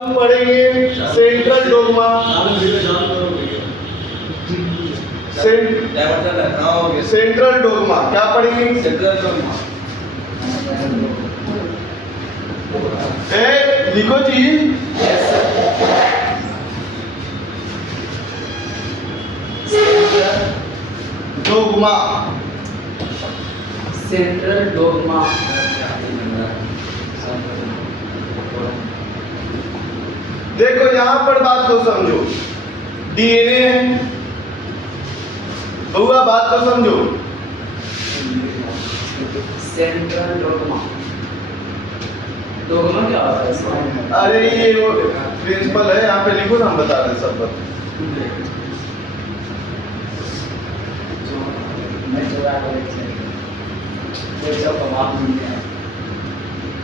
हम पढ़ेंगे central dogma. Central dogma क्या पढ़ेंगे? सेंट्रल डोग्मा लिखो जी। डोग्मा सेंट्रल डोग्मा देखो यहां पर बात को समझो। डीएनए है बउआ, बात को समझो। सेंट्रल डोग्मा डोग्मा क्या होता है इसमें? अरे ये वो प्रिंसिपल है, यहाँ पे लिखो ना, हम बता रहे सब पर।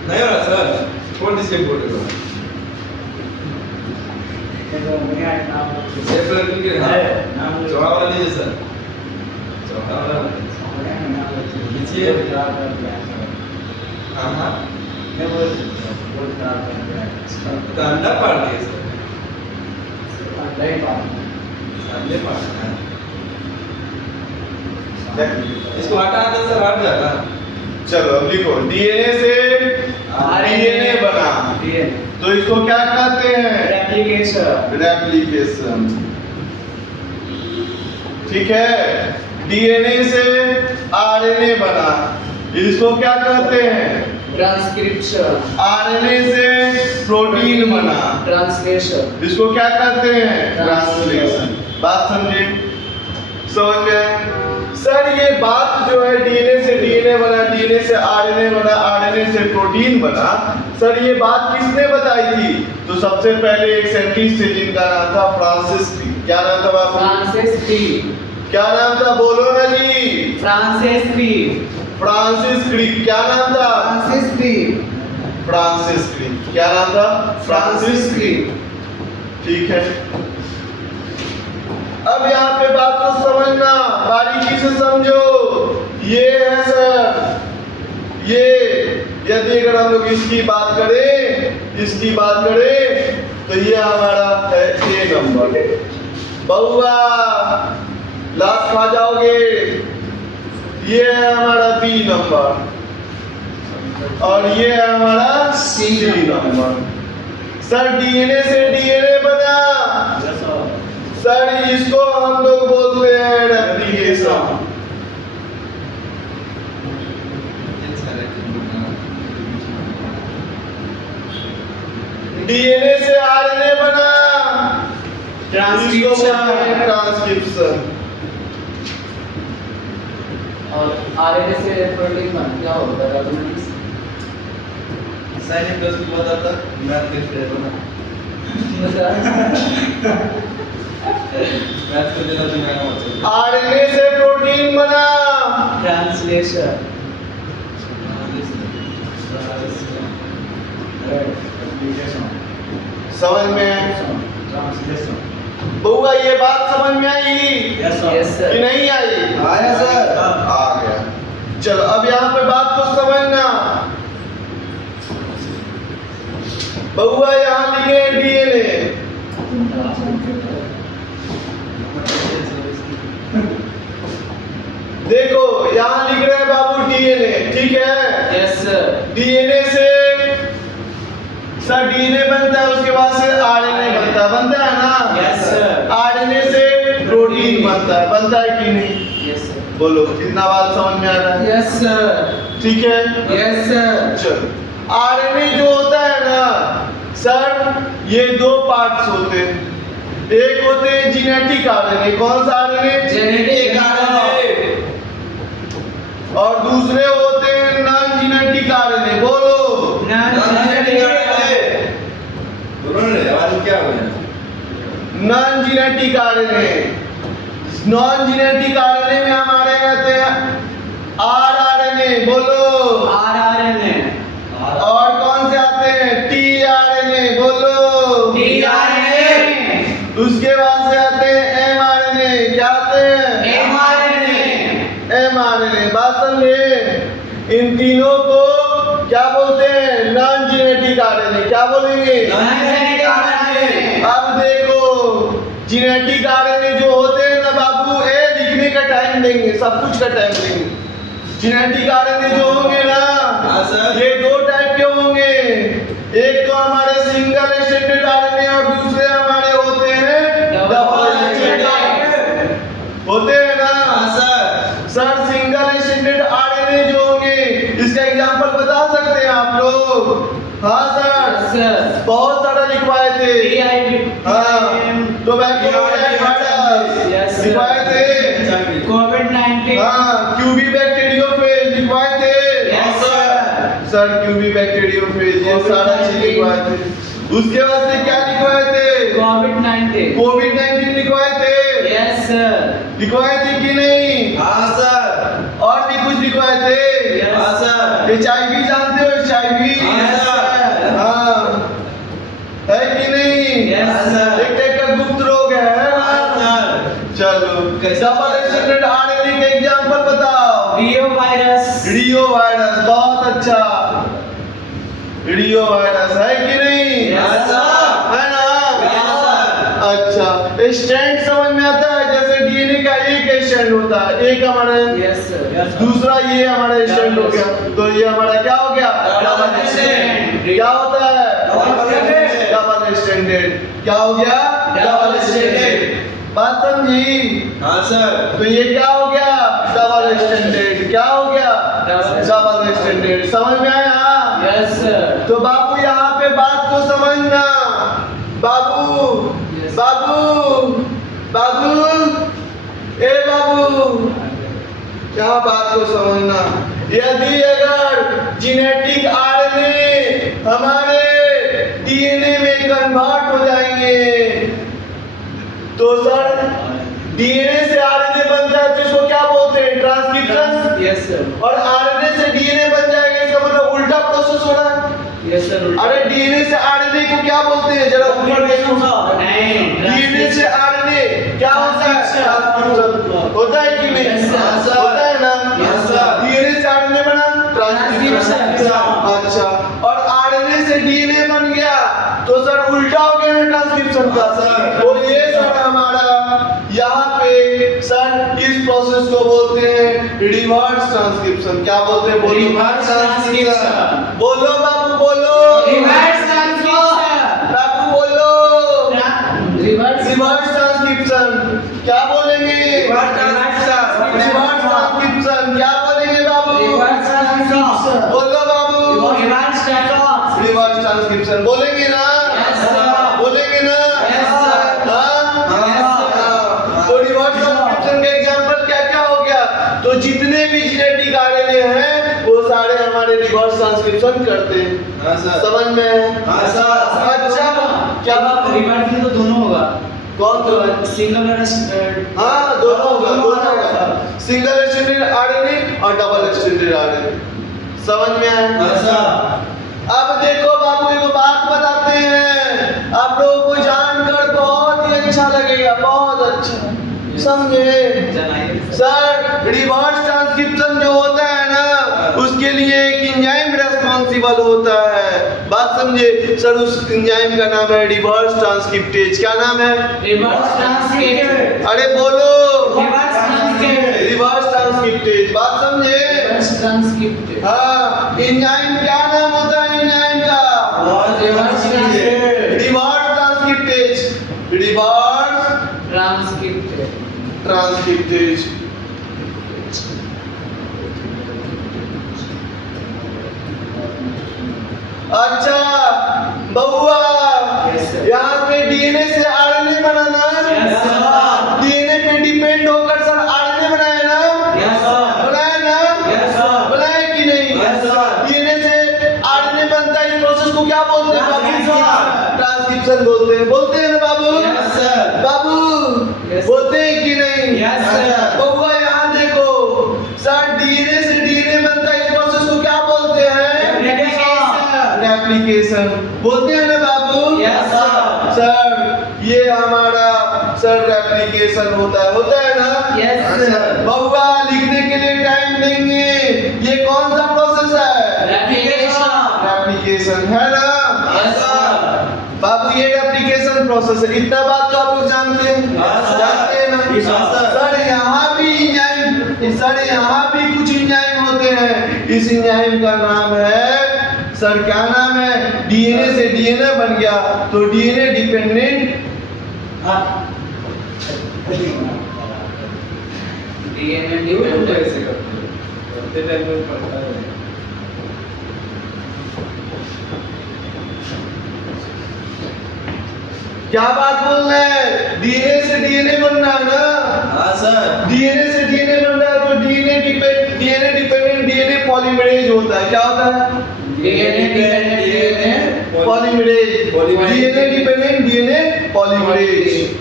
नहीं हो रहा सर, छोड़ दीजिए बोर्ड को। सेंट्रल क्लियर है, चौड़ा वाला लीजिए सर, चौड़ा वाला लीजिए। हाँ हाँ, तो अंडा पार दिए सर, अंडे पार है। इसको हटा दे सर, हट जाएगा। चलो अब लिखो, डीएनए से आरएनए बना, तो इसको क्या कहते हैं? रेप्लिकेशन। ठीक है, डीएनए से आरएनए बना, इसको क्या कहते हैं? ट्रांसक्रिप्शन। आरएनए से प्रोटीन बना, ट्रांसलेशन। इसको क्या कहते हैं? ट्रांसलेशन। बात समझे? समझ गए सर? ये बात जो है, डीएनए से डीएनए बना, डीएनए से आरएनए बना, आरएनए से प्रोटीन बना, सर ये बात किसने बताई थी? तो सबसे पहले एक साइंटिस्ट थे जिनका नाम था फ्रांसिस क्रिक। क्या नाम था बाबू? Francis Crick. क्या नाम था? बोलो ना जी। Francis Crick. Francis Crick. क्या नाम था? Francis Crick. Francis Crick. क्या नाम था? Francis Crick. ठीक है, अब यहाँ पे बात को समझना, बारीकी से समझो। ये है सर, ये यदि अगर हम लोग इसकी बात करें, तो ये हमारा है ए नंबर। बउआ लास्ट खा जाओगे। ये है हमारा बी नंबर और ये है हमारा सी नंबर। सर डीएनए से डीएनए बना, सर इसको हम लोग बोलते हैं रेप्लिकेशन। डीएनए से आरएनए बना, ट्रांसक्रिप्शन। और आरएनए से प्रोटीन बन क्या होता है? साइन प्लस की बात आता है, मैथ के स्टेप बना। मैथ को देना भी महंगा होता है। आरएनए से प्रोटीन बना, ट्रांसलेशन। समझ में? बउआ ये बात समझ में आई कि नहीं आई? आया सर, आ गया। चलो अब यहाँ पे बात को समझना। बउआ यहाँ लिखे डीएनए, देखो यहाँ लिख रहे हैं बाबू डीएनए। ठीक है, यस सर। डीएनए से सर डीएनए बनता है, उसके बाद से आरएनए बनता है ना? Yes sir. आरएनए से प्रोटीन बनता है कि नहीं? Yes sir. बोलो, कितना बात समझ में आ रहा है? Yes sir. ठीक है, यस सर। चलो आरएनए जो होता है ना सर, ये दो पार्ट्स होते हैं। एक होते हैं जेनेटिक आरएनए। कौन सा आरएनए? Genetic RNA. और दूसरे होते हैं नॉन जेनेटिक आरएनए। बोलो, नॉन जेनेटिक आरएनए। बोलो ना, आवाज क्या हो गया? Non genetic RNA. Non genetic RNA में हमारे रहते हैं आरआरएनए। बोलो, आरआरएनए। और कौन से आते हैं? टीआरएनए। बोलो, टीआरएनए। उसके बाद से आते हैं एमआरएनए। क्या आते हैं? एमआरएनए। एमआरएनए। बात समझे? इन तीनों को क्या बोलते हैं? Non genetic RNA. क्या बोलेंगे? नॉन जेनेटिक जेनेटिक आरएनए जो होते हैं ना बाबू, ए लिखने का टाइम देंगे, सब कुछ का टाइम देंगे। जेनेटिक आरएनए जो होंगे ना, हाँ सर। ये दो टाइप के होंगे। एक तो हमारे सिंगल स्ट्रैंडेड आरएनए और दूसरे हमारे होते हैं डबल स्ट्रैंडेड आरएनए। होते हैं ना सर। सिंगल स्ट्रैंडेड आरएनए जो होंगे, इसका एग्जांपल बता सकते हैं आप लोग? हाँ सर, बहुत सारा लिखवाए थे। हाँ, तो लिखवाए थे। कोविड-19। हाँ, क्यूबी बैक्टीरियोफेज लिखवाए थे। सर क्यूबी बैक्टीरियोफेज, ये सारा चीज लिखवाए थे। उसके बाद से क्या लिखवाए थे? कोविड-19। कोविड-19 लिखवाए थे। Yes sir. लिखवाए थे कि नहीं? हाँ सर। और भी कुछ लिखवाए थे। हाँ सर। HIV जानते हो? HIV? हाँ सर। हाँ, है कि नहीं? Yes sir. एक टाइप का गुप्त रोग है ना? चलो, डबल स्ट्रैंडेड आरएनए के एग्जांपल बताओ। रियो वायरस। रियो वायरस, बहुत अच्छा। रियो वायरस है कि नहीं? Yes sir. है ना? Yes sir. अच्छा, स्ट्रैंड समझ में आता है? जैसे डीएनए का एक स्ट्रैंड होता है, एक हमारे, यस सर। दूसरा ये हमारा स्ट्रैंड हो गया, तो ये हमारा क्या हो गया? Double strand. क्या होता है? Double stranded. Double stranded. क्या हो गया? Double stranded. बात समझी? हाँ सर। तो ये क्या हो गया? Double standard. क्या हो गया? Double standard. समझ में आया? Yes sir. तो बाबू यहाँ पे बात को समझना। बाबू, Yes. बाबू, बाबू, ए बाबू, यहाँ बात को समझना। यदि अगर जेनेटिक आरएनए हमारे डीएनए में कन्वर्ट हो जाएंगे, तो सर डीएनए से आरएनए बनता है, तो इसको क्या बोलते हैं? ट्रांसक्रिप्शन। Yes sir. और आरएनए से डीएनए बन जाएगा, इसका मतलब उल्टा प्रोसेस हो रहा है। Yes sir. अरे डीएनए से आरएनए को क्या बोलते हैं? जरा ऊपर देखो। नहीं, डीएनए से आरएनए क्या होता है? ट्रांसक्रिप्शन होता है कि नहीं? Yes, sir. होता है ना? Yes, sir. डीएनए से आरएनए बना, ट्रांसक्रिप्शन। Transcription. अच्छा, और आरएनए से डीएनए बन गया, तो सर उल्टा हो गया ना ट्रांसक्रिप्शन का। हाँ, sir. तो ये सर हमारा यहाँ पे सर इस प्रोसेस को बोलते हैं रिवर्स ट्रांसक्रिप्शन। क्या बोलते हैं? बोलो। Reverse transcription. बोलो बाबू, बोलो। Reverse transcription. बाबू बोलो। Reverse reverse transcription. क्या बोलेंगे? Reverse transcription. Reverse transcription. क्या बोलेंगे बाबू? Reverse transcription. बोलो बाबू। Reverse transcription. रिवर्स ट्रांसक्रिप्शन बोलेंगे ना? Yes, sir. बोलेंगे ना? Yes, sir. हाँ? Yes, sir. हाँ। तो रिवर्स ट्रांसक्रिप्शन का एग्जांपल क्या क्या हो गया? तो जितने भी जेनेटिक आरएनए हैं, वो सारे हमारे रिवर्स ट्रांसक्रिप्शन करते हैं। हाँ सर। समझ में? हाँ सर। अच्छा, क्या बात? रिवर्स में तो दोनों होगा। कौन तो? सिंगल और हाँ, दोनों होगा, दोनों होगा। सिंगल स्ट्रैंडेड आरएनए और डबल स्ट्रैंडेड आरएनए। समझ में आया? हाँ सर। अब देखो बाबू, एक बात बताते हैं, आप लोगों को जानकर बहुत ही अच्छा लगेगा, बहुत अच्छा। समझे? सर रिवर्स ट्रांसक्रिप्शन जो होता है ना, उसके लिए एक एंजाइम रेस्पॉन्सिबल होता है। बात समझे? सर उस एंजाइम का नाम है रिवर्स ट्रांसक्रिप्टेज। क्या नाम है? Reverse transcription. अरे बोलो। Reverse transcription. Reverse transcriptase. बात समझे? Reverse transcription. हाँ, एंजाइम क्या नाम होता है एंजाइम का? Reverse transcription. Reverse transcriptase. Reverse transcription. Transcriptase. अच्छा बउआ, Yes, sir. यहाँ पे डीएनए से आरएनए बनाना, Yes, sir. डीएनए पे डिपेंड होकर सर आरएनए बनाया ना? Yes, sir. बनाया ना? Yes, sir. बनाया कि नहीं? Yes, sir. डीएनए से आरएनए बनता है, इस प्रोसेस को क्या बोलते हैं? Transcription. ट्रांसक्रिप्शन बोलते हैं। बोलते हैं ना बाबू? Yes, sir. बाबू Yes. बोलते हैं कि नहीं? Yes, sir. बउआ यहाँ देखो, सर डीएनए से डीएनए बनता है, इस प्रोसेस को क्या बोलते हैं? रेप्लिकेशन। बोलते हैं ना बाबू? Yes, sir. सर ये हमारा सर रेप्लिकेशन होता है ना? Yes, sir. बउआ लिखने के लिए टाइम देंगे। ये कौन सा प्रोसेस है? Replication. रेप्लिकेशन है ना? Yes, sir. बाबू अब ये एप्लीकेशन प्रोसेस है, इतना बात तो आप लोग जानते हैं। हाँ, सर। जानते हैं ना? हाँ, सर। सर यहाँ भी इंजाइम, सर यहाँ भी कुछ इंजाइम होते हैं। इस इंजाइम का नाम है, सर क्या नाम है? डीएनए से डीएनए बन गया तो डीएनए डिपेंडेंट डीएनए डिपेंडेंट कैसे करते हो? करते टाइम में पड़ता है। क्या बात बोल रहे हैं? डीएनए से डीएनए बनना है ना? हाँ सर। डीएनए से डीएनए बन रहा है तो डीएनए डिपेंडेंट डीएनए पॉलीमरेज होता है। क्या होता है? DNA dependent DNA polymerase. Polymerase. DNA dependent DNA polymerase.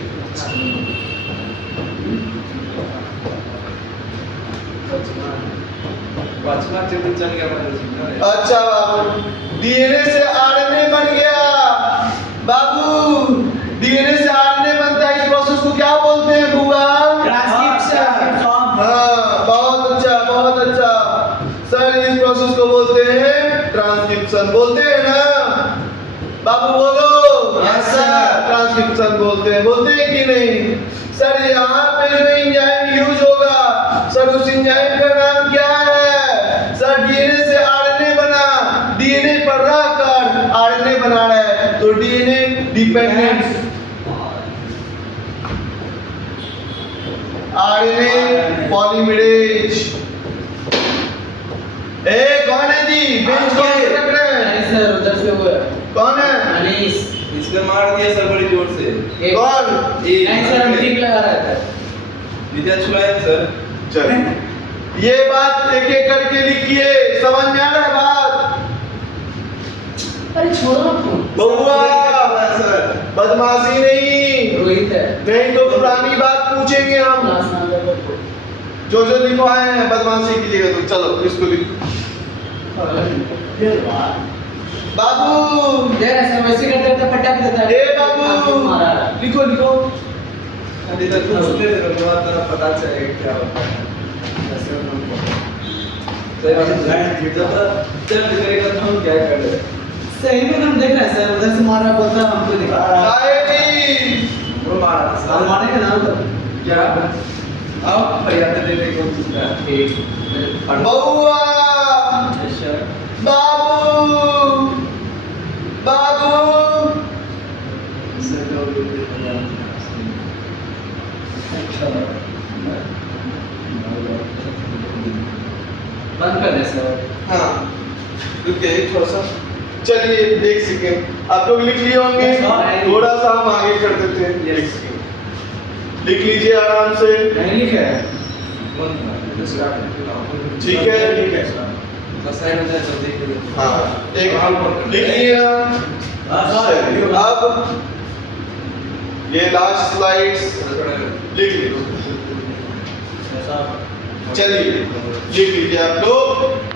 पांचवा चैप्टर चल गया हमारा। अच्छा बाबू, डीएनए से आरएनए बन गया। बाबू, डीएनए से आरएनए बनता है, इस प्रोसेस को क्या बोलते हैं बुआ? ट्रांसक्रिप्शन। हाँ, बहुत अच्छा, बहुत अच्छा। सर इस प्रोसेस को बोलते हैं ट्रांसक्रिप्शन। बोलते हैं ना बाबू? बोलो। Yes, sir. ट्रांसक्रिप्शन बोलते हैं कि नहीं? सर यहाँ पे जो इंजाइम यूज होगा, सर उस इंजाइम का नाम क्या है? सर डीएनए से आरएनए बना, डीएनए पर रहकर आरएनए बना रहा है तो डीएनए डिपेंडेंट आरएनए पॉलीमरेज। ए कौन है जी? बेंच कौन से रख रहे हैं? नहीं सर, उधर से वो है कौन है? मनीष। इसने मार दिया सर बड़ी जोर से। एक- कौन? नहीं सर, हम ठीक लगा रहा था। विद्या छुड़ाया सर। चल ये बात एक एक करके लिखिए, समझ में आ रहा है बात? अरे छोड़ो ना फोन। बउआ, सर। बदमाशी नहीं, रोहित है। नहीं तो पुरानी बात पूछेंगे हम। क्लास नाम है वो। जो जो लिखवाए हैं बदमाशी कीजिएगा तो चलो इसको लिखो। बाबू, दे रहा सर, वैसे करते करते पटक देता है। ए बाबू, मारा। लिखो लिखो। अभी तक पूछते थे तो थोड़ा पता चलेगा क्या होता है। जब करेगा तो हम क्या करें? सही में हम देख रहे हैं सर, उधर से मारा बोलता हमको दिखा। आए जी, वो मारा था हम सर। मारेंगे ना उधर। क्या? अब फरियाद देने को पूछता है। ठीक। बउआ, अच्छा। बाबू, बाबू। सर का वो देखो बंद कर दे सर। हाँ, रुकिए एक थोड़ा सा। चलिए एक सेकेंड, आप लोग लिख लिए होंगे, थोड़ा सा हम आगे कर देते हैं। एक सेकेंड, लिख लीजिए आराम से। नहीं लिखा है। ठीक है, ठीक है सर। बस है ना सर देखिए। हाँ एक लिख लिए ना। चलिए, अब ये लास्ट स्लाइड्स लिख लीजिए। चलिए लिख लीजिए आप लोग।